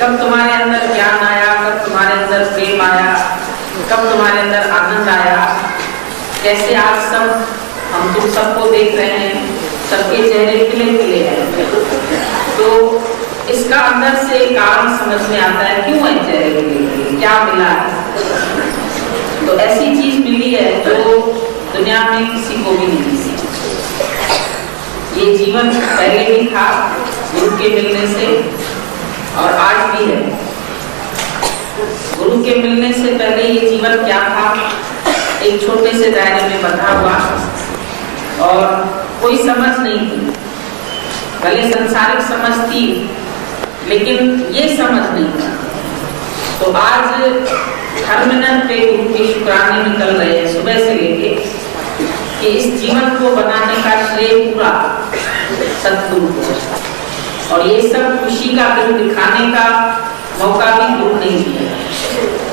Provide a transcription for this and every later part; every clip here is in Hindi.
कब तुम्हारे अंदर ज्ञान आया, कब तुम्हारे अंदर प्रेम आया, कब तुम्हारे अंदर आनंद आया। कैसे आज सब हम तुम सबको देख रहे हैं, सबके चेहरे खिले खिले हैं। तो इसका अंदर से कारण समझ में आता है, क्यों है चेहरे खिले, क्या मिला है। तो ऐसी चीज मिली है जो दुनिया में किसी को भी नहीं मिली। ये जीवन पहले भी था गुरु के मिलने से और आज भी है। गुरु के मिलने से पहले ये जीवन क्या था, एक छोटे से दायरे में बंधा हुआ और कोई समझ नहीं थी। भले संसारिक समझ थी लेकिन ये समझ नहीं था। तो आज हर मिनट पे गुरु के शुक्राने निकल रहे हैं सुबह से लेके कि इस जीवन को बनाने का श्रेय पूरा सतगुरु को, और ये सब खुशी का दिन दिखाने का मौका भी गुरु नहीं दिया।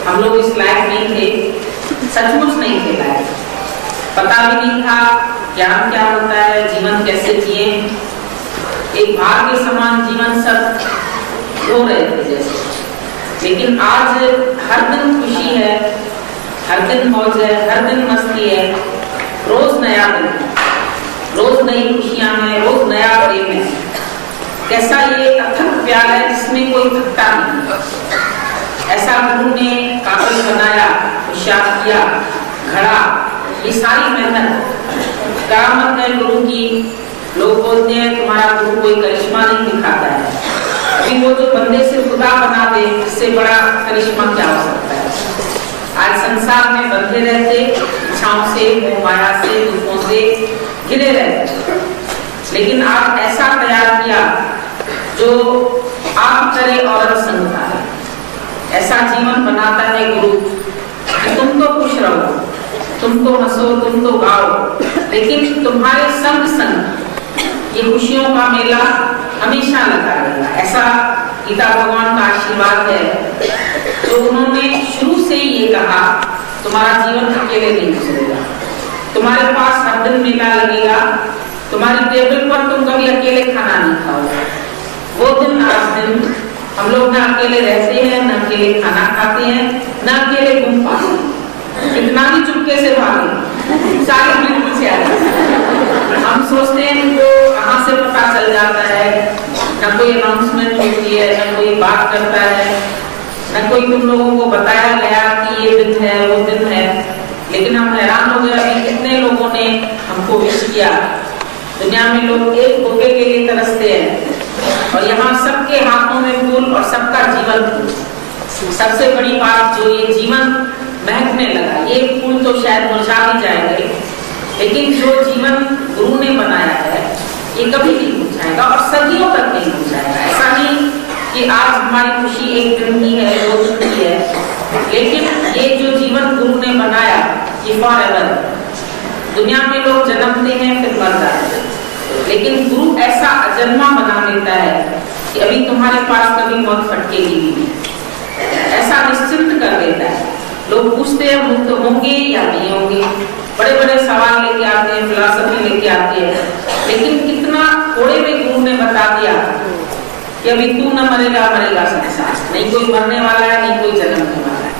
हम लोग इस लायक नहीं थे, सचमुच नहीं थे लायक। पता भी नहीं था ज्ञान क्या होता है, जीवन कैसे जिए। एक भाग के समान जीवन सब रो रहे थे जैसे। लेकिन आज हर दिन खुशी है, हर दिन मौज है, हर दिन मस्ती है, रोज नया दिन है, रोज नई खुशियां हैं, रोज नया प्रेम है। कैसा ये अथक प्यार है जिसमें कोई थकता नहीं। ऐसा गुरु ने कागज बनाया, होशियार किया, घड़ा, ये सारी मेहनत करामत है गुरु की। लोग बोलते हैं तुम्हारा गुरु कोई करिश्मा नहीं दिखाता है। अभी वो जो बंदे से खुदा बना दे, इससे बड़ा करिश्मा क्या हो सकता है। आज संसार में बंधे रहते, इच्छाओं से, मोह माया से, दुखों से घिरे रहते, लेकिन आप ऐसा तैयार किया जो आप करे और संगता है। ऐसा जीवन बनाता है गुरु कि तुम तो खुश रहो, तुम तो हंसो, तुम तो गाओ, लेकिन तुम्हारे संग संग ये खुशियों का मेला हमेशा लगा रहेगा। ऐसा गीता भगवान का आशीर्वाद है। तो उन्होंने शुरू से ही ये कहा तुम्हारा जीवन अकेले नहीं गुजरेगा, तुम्हारे पास हर दिन मेला लगेगा, तुम्हारी टेबल पर तुम कभी अकेले खाना नहीं खाओगे। वो दिन आज दिन हम लोग न अकेले रहते हैं, न अकेले खाना खाते हैं, न अकेले घूम पाते हैं। कितना भी चुपके से भागे, सारे बिल्कुल से आ जाते हैं। हम सोचते हैं इनको कहाँ से पता चल जाता है, न कोई अनाउंसमेंट होती है, न कोई बात करता है, न कोई तुम लोगों को बताया गया कि ये दिन है, वो दिन है। लेकिन हम हैरान हो गए, अभी कितने लोगों ने हमको विश किया। दुनिया में लोग एक धोखे के लिए तरसते हैं और यहाँ सबके हाथों में फूल और सबका जीवन फूल। सबसे बड़ी बात जो ये जीवन महकने लगा, ये फूल तो शायद मुरझा भी जाएंगे, लेकिन जो जीवन गुरु ने बनाया है ये कभी नहीं मुरझाएगा और सदियों तक नहीं मुरझाएगा। ऐसा नहीं कि आज हमारी खुशी एक दिन की है, 2 दिन की है, लेकिन ये जो जीवन गुरु ने बनाया ये फॉरएवर। दुनिया में लोग जन्मते हैं फिर मर जाते हैं, लेकिन गुरु ऐसा अजन्मा बना देता है कि अभी तुम्हारे पास कभी मौत फटकेगी नहीं, ऐसा निश्चिंत कर देता है। लोग पूछते हैं मुक्त होंगे या नहीं होंगे, बड़े बड़े सवाल लेके आते हैं, फिलॉसफी लेके आते हैं, लेकिन कितना थोड़े में गुरु ने बता दिया कि अभी तू न मरेगा, मरेगा संसार। नहीं कोई मरने वाला है, नहीं कोई जन्मने वाला है।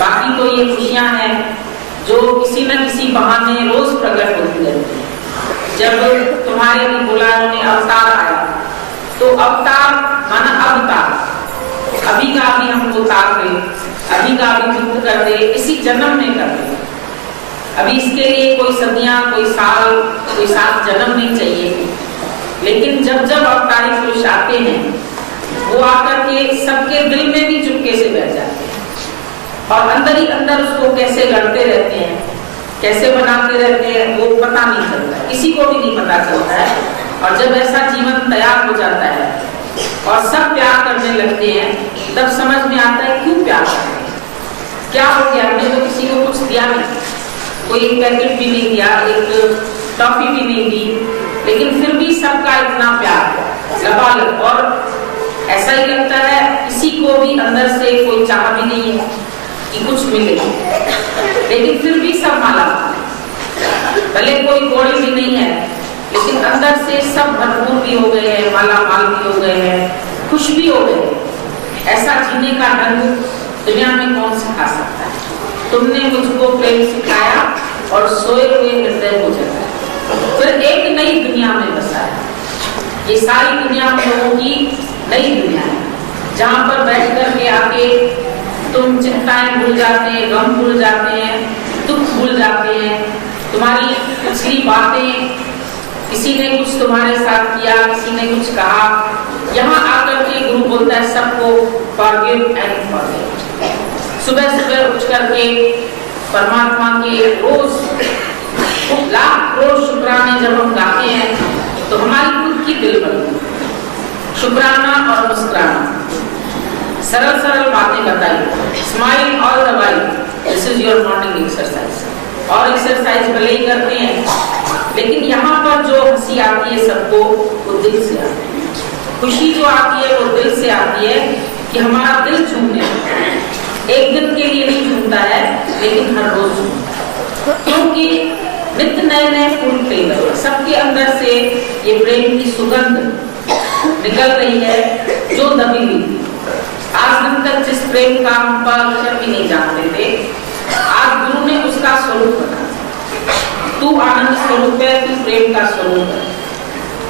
बाकी तो ये खुशियां हैं जो किसी न किसी बहाने रोज प्रकट होती रहती है। जब तुम्हारे भी बोला उन्होंने अवतार आया, तो अवतार माना अवतार, अभी का अभी हमको तार दे, अभी का अभी मुक्त कर दे, इसी जन्म में कर दे। अभी इसके लिए कोई सदियां, कोई साल, कोई 7 जन्म नहीं चाहिए। लेकिन जब जब अवतारी पुरुष आते हैं वो आकर के सबके दिल में भी चुपके से बैठ जाते हैं और अंदर ही अंदर उसको कैसे लड़ते रहते हैं, कैसे बनाते रहते हैं, वो पता नहीं चलता, किसी को भी नहीं पता चलता है। और जब ऐसा जीवन तैयार हो जाता है और सब प्यार करने लगते हैं, तब समझ में आता है क्यों प्यार करते हैं। क्या हो गया, हमने तो किसी को कुछ दिया नहीं, कोई एक पैकेट भी नहीं दिया, एक टॉफी भी नहीं दी, लेकिन फिर भी सबका इतना प्यार लबालब। और ऐसा ही लगता है किसी को भी अंदर से कोई चाह भी नहीं है कि कुछ मिले, लेकिन फिर भी सब माला। भले कोई कौड़ी भी नहीं है, लेकिन अंदर से सब भरपूर भी हो गए हैं, माला माल भी हो गए हैं, खुश भी हो गए हैं। ऐसा जीने का ढंग दुनिया में कौन सिखा सकता है? तुमने मुझको प्रेम सिखाया और सोए हुए हृदय को जगाया, फिर एक नई दुनिया में बसाया। ये सारी दुनिया हम लोगों की नई दुनिया है, जहाँ पर बैठ कर के आके तुम चिंताएं भूल जाते हैं, गम भूल जाते हैं, दुख भूल जाते हैं, तुम्हारी पिछली बातें, किसी ने कुछ तुम्हारे साथ किया, किसी ने कुछ कहा, यहाँ आकर के गुरु बोलता है सबको फॉरगिव एंड फॉरगेट। सुबह सुबह उठ करके परमात्मा के रोज लाख रोज शुक्राने जब हम गाते हैं तो हमारी खुद की दिल बनती। शुक्राना और मुस्कुराना, सरल सरल बातें बताइए, smile all the while, this is your morning exercise. और एक्सरसाइज भले ही करते हैं, लेकिन यहाँ पर जो हंसी आती है सबको, वो दिल से आती है। खुशी जो आती है वो दिल से आती है कि हमारा दिल झूमने लगता है। एक दिन के लिए नहीं झूमता है, लेकिन हर रोज झूमता है, क्योंकि नित्य नए नए फूल खिल रहे हैं। सबके अंदर से ये प्रेम की सुगंध निकल रही है जो दबी हुई थी। आज दिन तक जिस प्रेम का हम पर अक्षर भी नहीं जानते थे, आज गुरु ने उसका स्वरूप बना। तू आनंद स्वरूप है, तू प्रेम का स्वरूप है,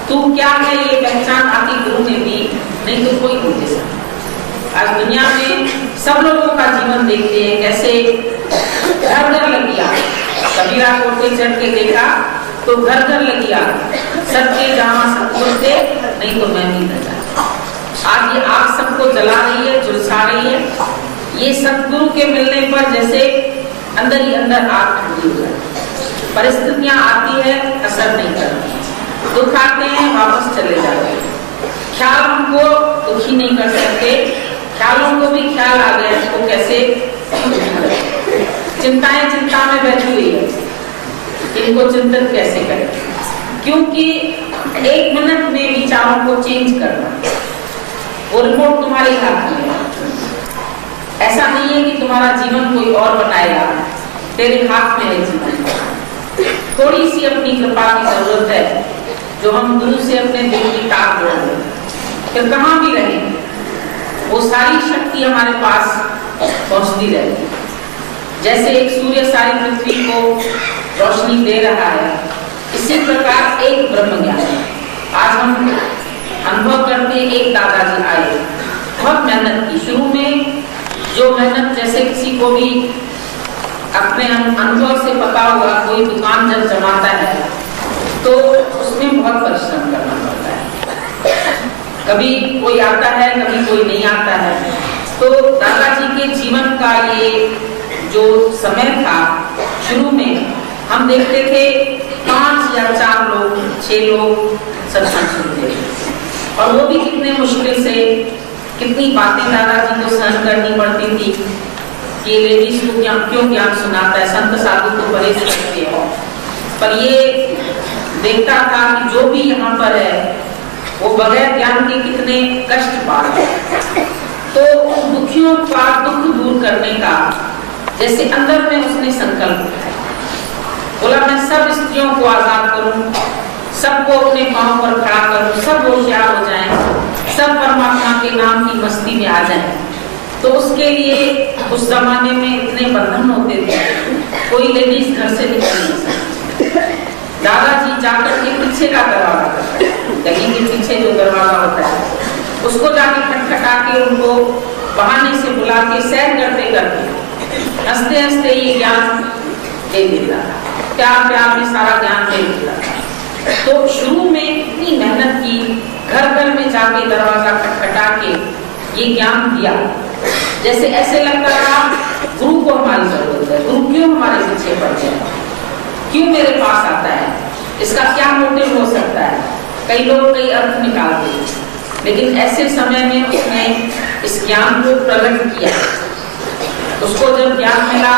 तू क्या है ये पहचान आती गुरु ने दी, नहीं तो कोई नहीं दे सकता। आज दुनिया में सब लोगों का जीवन देखते हैं, कैसे घर घर लगिया, कबीरा कोटे चढ़ के देखा तो घर घर लगिया, सबके जहाँ सतगुरु थे, नहीं तो मैं भी न जाता। आज ये आग सबको जला रही है, झुलसा रही है। ये सतगुरु के मिलने पर जैसे अंदर ही अंदर आग ठंडी हो जाती। परिस्थितियां आती है, असर नहीं करती, दुख आते हैं, वापस चले जाते हैं। ख्याल हमको दुखी नहीं कर सकते, ख्यालों को भी ख्याल आ गया इसको कैसे। चिंताएं चिंता में बैठी हुई है, इनको चिंतन कैसे करें, क्योंकि एक मिनट में विचारों को चेंज करना, वो रिमोट तुम्हारे हाथ में है। ऐसा नहीं है कि तुम्हारा जीवन कोई और बनाएगा, तेरे हाथ में है जीवन। थोड़ी सी अपनी कृपा की जरूरत है, जो हम गुरु से अपने दिल की ताक जोड़ दें, फिर कहाँ भी रहें वो सारी शक्ति हमारे पास पहुंचती रहेगी। जैसे एक सूर्य सारी पृथ्वी को रोशनी दे रहा है, इसी प्रकार एक ब्रह्म ज्ञान। आज हम अनुभव करते, एक दादाजी आए, बहुत मेहनत की। शुरू में जो मेहनत, जैसे किसी को भी अपने अनुभव से पता होगा, कोई दुकान जब जमाता है तो उसमें बहुत परिश्रम करना पड़ता है। कभी कोई आता है, कभी कोई नहीं आता है। तो दादाजी के जीवन का ये जो समय था, शुरू में हम देखते थे 5 या 4 लोग, 6 लोग सत्संग सुनते थे, और वो भी कितने मुश्किल से, कितनी बातें दादाजी को सहन करनी पड़ती थी कि लेडीज को क्यों ज्ञान सुनाता है, संत साधु को बड़े से सकते हो। पर ये देखता था कि जो भी यहाँ पर है वो बगैर ज्ञान के कितने कष्ट पा रहे हैं। तो दुखियों का दुख दूर करने का जैसे अंदर में उसने संकल्प उठाया, बोला मैं सब स्त्रियों को आजाद करूं, सबको अपने पांव पर खड़ा करूं, सब होशियार हो जाएं, सब परमात्मा के नाम की मस्ती में आ जाएं। तो उसके लिए उस जमाने में इतने बंधन होते थे, कोई लेडीज घर से निकल नहीं सकती। दादाजी जाकर के पीछे का दरवाजा करते, गली के पीछे जो दरवाजा होता है उसको जाके खटखटा के उनको बहाने से बुला के सैर करते करते हंसते हंसते ये ज्ञान दे देता था, प्यार प्यार में सारा ज्ञान दे देता था। तो शुरू में इतनी मेहनत की, घर घर में जाके दरवाजा खटखटा के ये ज्ञान दिया। जैसे ऐसे लगता था गुरु को हमारी जरूरत है, गुरु क्यों हमारे पीछे पड़ते हैं, क्यों मेरे पास आता है, इसका क्या मोटिव हो सकता है। कई लोग कई अर्थ निकालते हैं, लेकिन ऐसे समय में उसने इस ज्ञान को प्रकट किया। उसको जब ज्ञान मिला,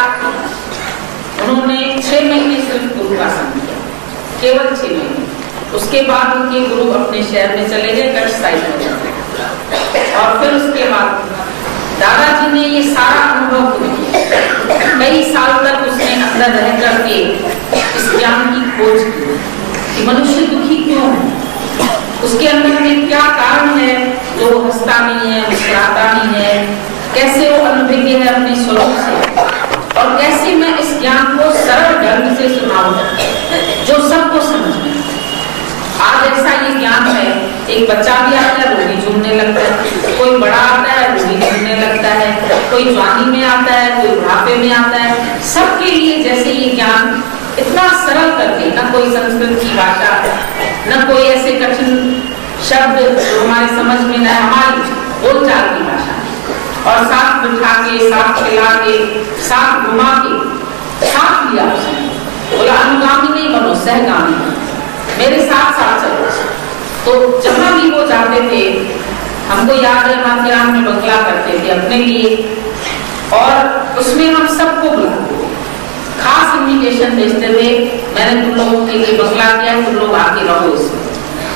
उन्होंने 6 महीने सिर्फ गुरु का संग किया, केवल 6 महीने। उसके बाद उनके गुरु अपने शहर में चले गए, कच्छ साइड में, और फिर उसके बाद दादाजी ने ये सारा अनुभव किया। कई साल तक उसने अंदर रह करके इस ज्ञान की खोज की कि मनुष्य दुखी क्यों है, उसके अंदर में क्या कारण है जो वो हंसता नहीं है, मुस्कुराता नहीं है, कैसे वो अनभिज्ञ है अपने स्वरूप से, और कैसे मैं इस ज्ञान को सरल ढंग से सुनाऊं जो सबको समझ में। आज ऐसा ये ज्ञान है, एक बच्चा भी आता है वो भी झूमने लगता है, कोई बड़ा आता है वो भी झूमने लगता है, कोई जवानी में आता है, कोई बुढ़ापे में आता है, सबके लिए जैसे ये ज्ञान इतना सरल करके, ना कोई संस्कृत की भाषा, न कोई ऐसे कठिन शब्द जो हमारे समझ में न, हमारी बोलचाल की भाषा, और साथ बिठा के, साथ खिला के, साथ घुमा के, साथ लिया उसने, बोला अनुगामी नहीं बनो, सहगामी बनो, मेरे साथ साथ चलो। तो जहां भी वो जाते थे, हमको याद है माथेरान में बंगला करते थे अपने लिए, और उसमें हम सबको बुलाते, खास इन्विटेशन भेजते थे, मैंने तुम लोगों के लिए बंगला किया, तुम लोग आके रहो इसमें।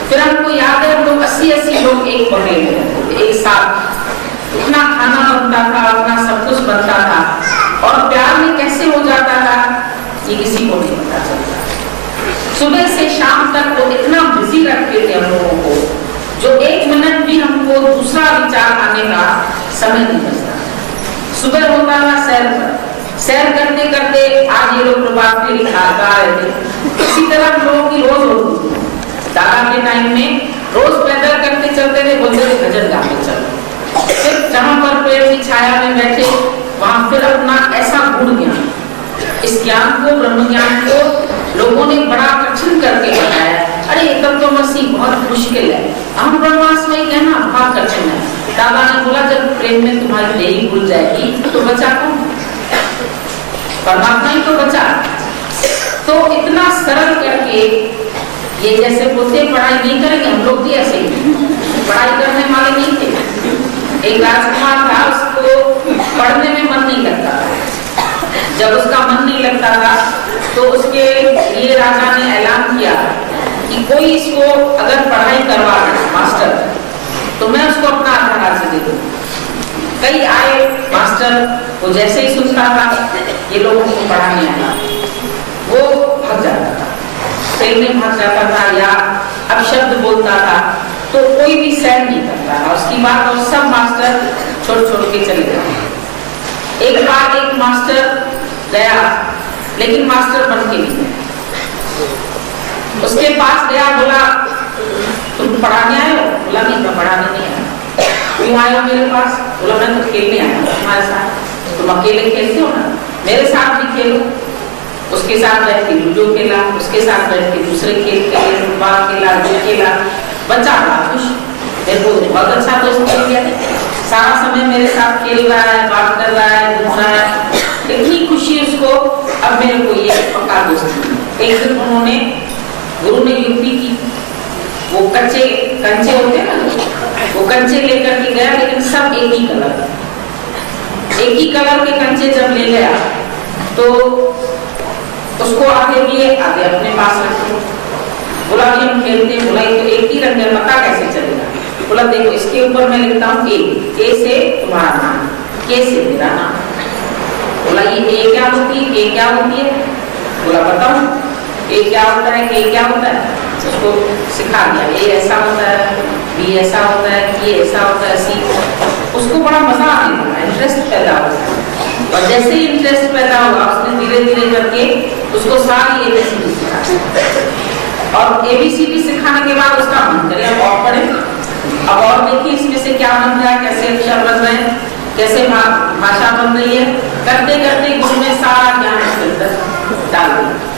फिर हमको याद है हम लोग 80-80 लोग एक बंगले में रहते थे, एक साथ, इतना खाना बनता था, इतना सब कुछ बनता था, और प्यार में कैसे हो जाता था ये किसी को नहीं पता चलता। सुबह से शाम तक वो इतना बिजी रखते थे हम लोगों को, जो 1 मिनट भी हमको दूसरा विचार आने का समय नहीं बचता। सुबह होता था सैर पर, सैर करते करते आज ये लोग प्रभात फेरी गा रहे थे, इसी तरह लोगों की रोज होती थी। दादा के टाइम में रोज पैदल करके चलते थे, बोलते थे भजन गाते चलो, फिर जहां पर पेड़ की छाया में बैठे वहां फिर अपना ऐसा गुण ज्ञान, इस ज्ञान को, ब्रह्म ज्ञान को लोगों ने बड़ा कठिन करके बताया। अरे तब तो मसीह बहुत मुश्किल है, हम ब्रह्मास्मय कहना बहुत कठिन है। दादा ने बोला जब प्रेम में तुम्हारी देही भूल जाएगी तो बचा कौन? परमात्मा ही तो बचा। तो इतना सरल करके, ये जैसे बोलते पढ़ाई नहीं करेंगे, हम लोग भी ऐसे ही पढ़ाई करने वाले नहीं थे। एक राजकुमार था, उसको पढ़ने में मन नहीं लगता था। जब उसका मन नहीं लगता था तो उसके लिए राजा ने ऐलान किया कि कोई इसको अगर पढ़ाई करवा दे मास्टर, तो मैं उसको अपना आधा राज्य दे दूं। कई आए मास्टर, वो जैसे ही सुनता था ये लोगों को पढ़ाने आया, वो भाग जाता था, खेलने भाग जाता था, या अपशब्द बोलता था, तो कोई भी सहन नहीं करता था उसकी बात, और सब मास्टर छोड़ के चले गए। एक बार एक मास्टर गया, लेकिन मास्टर बन के नहीं, उसके पास गया, बोला तुम पढ़ाने आए हो? बोला नहीं, मैं पढ़ाने नहीं आया। क्यों आए हो मेरे पास? बोला मैं तो खेलने आया हूँ तुम्हारे साथ। तुम अकेले खेलते हो ना, मेरे साथ भी खेलो। उसके साथ बैठ के लूडो खेला, उसके साथ बैठ के दूसरे खेल खेले, फुटबॉल खेला, जो खेला, बच्चा बड़ा खुश, मेरे को बहुत अच्छा दोस्त मिल गया, सारा समय मेरे साथ खेल रहा है, बात कर रहा है, घूम रहा है, इतनी खुशी उसको। अब मेरे को ये पक्का दोस्त। एक दिन उन्होंने, गुरु ने युक्ति की, वो कंचे होते हैं ना, वो कंचे लेकर के गया, लेकिन सब एक ही कलर के कंचे जब ले गया तो उसको आगे लिए, आगे अपने पास रखे। बोला कि हम खेलते हैं, बोला ये तो एक ही रंग है, पता कैसे चलेगा? बोला देखो इसके ऊपर मैं लिखता हूँ ए से तुम्हारा नाम, के से मेरा नाम। बोला ये ए क्या होती है, के क्या होती है? बोला बताओ ए क्या होता है, के क्या होता है? उसको सिखा दिया, ए ऐसा होता है, बी ऐसा होता है, ये ऐसा होता है, सी। उसको बड़ा मजा आने लगा, इंटरेस्ट पैदा हुआ, और जैसे ही इंटरेस्ट पैदा हुआ उसने धीरे धीरे करके उसको सारी ABCD सिखा, और ABCD सिखाने के बाद उसका मन करे अब और पढ़े। अब और देखिए इसमें से क्या बन रहा है, कैसे अक्षर बन रहे हैं, कैसे भाषा बन रही है, करते करते गुरु ने सारा ज्ञान उसके अंदर डाल दिया।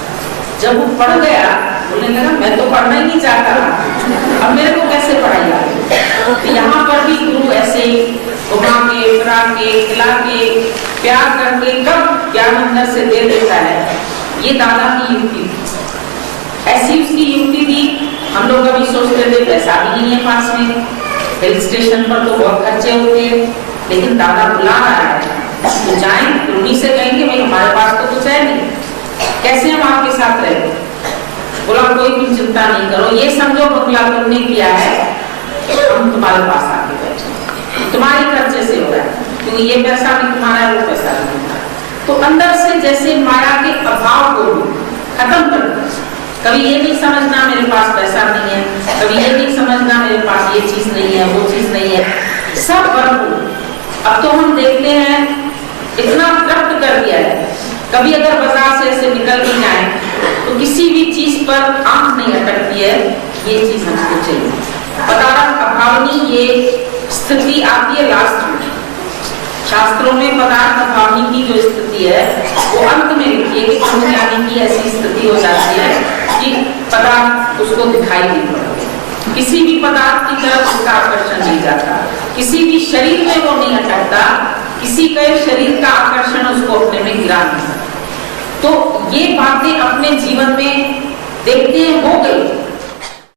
जब वो पढ़ गया, बोलने लगा मैं तो पढ़ना ही नहीं चाहता था, अब मेरे को कैसे पढ़ाई आ गई? तो यहाँ पर भी गुरु ऐसे ही घुमा के, फिरा के, खिला के, प्यार करके कब ज्ञान अंदर से दे देता है। ये दादा की युक्ति थी, ऐसी उसकी युक्ति थी। हम लोग अभी सोचते थे पैसा भी नहीं है पास में, हिल स्टेशन पर तो बहुत खर्चे होते हैं, लेकिन दादा बुला रहा है, तो जाएं, उन्हीं से कहेंगे भाई हमारे पास तो कुछ है नहीं, कैसे हम आपके साथ रहेंगे? बोला कोई भी चिंता नहीं करो, ये समझो बंगला तुमने किया है, हम तुम्हारे पास आके बैठे, तुम्हारे खर्चे से हो रहा है, क्योंकि ये पैसा भी तुम्हारा है, वो पैसा भी तुम्हारा। तो अंदर से जैसे माया के अभाव को खत्म कभी ये नहीं समझना मेरे पास पैसा नहीं है, कभी ये नहीं समझना मेरे पास ये चीज नहीं है, वो चीज नहीं है, सब भरपूर। अब तो हम देखते हैं इतना तृप्त कर दिया है, कभी अगर बाजार से ऐसे निकल भी जाए तो किसी भी चीज पर आंख नहीं अटकती है, ये चीज हमको चाहिए। पदार्थ अभावनी ये स्थिति आती है लास्ट में। शास्त्रों में पदार्थ अभावनी की जो स्थिति है वो अंत में लिखी है कि ब्रह्मज्ञानी की ऐसी स्थिति हो जाती है कि पदार्थ उसको दिखाई नहीं पड़ता, किसी भी पदार्थ की तरफ उसका आकर्षण नहीं जाता, किसी भी शरीर में वो नहीं अटकता, किसी के शरीर का आकर्षण उसको अपने में गिरा नहीं सकता। तो ये बातें अपने जीवन में देखते हैं हो गई,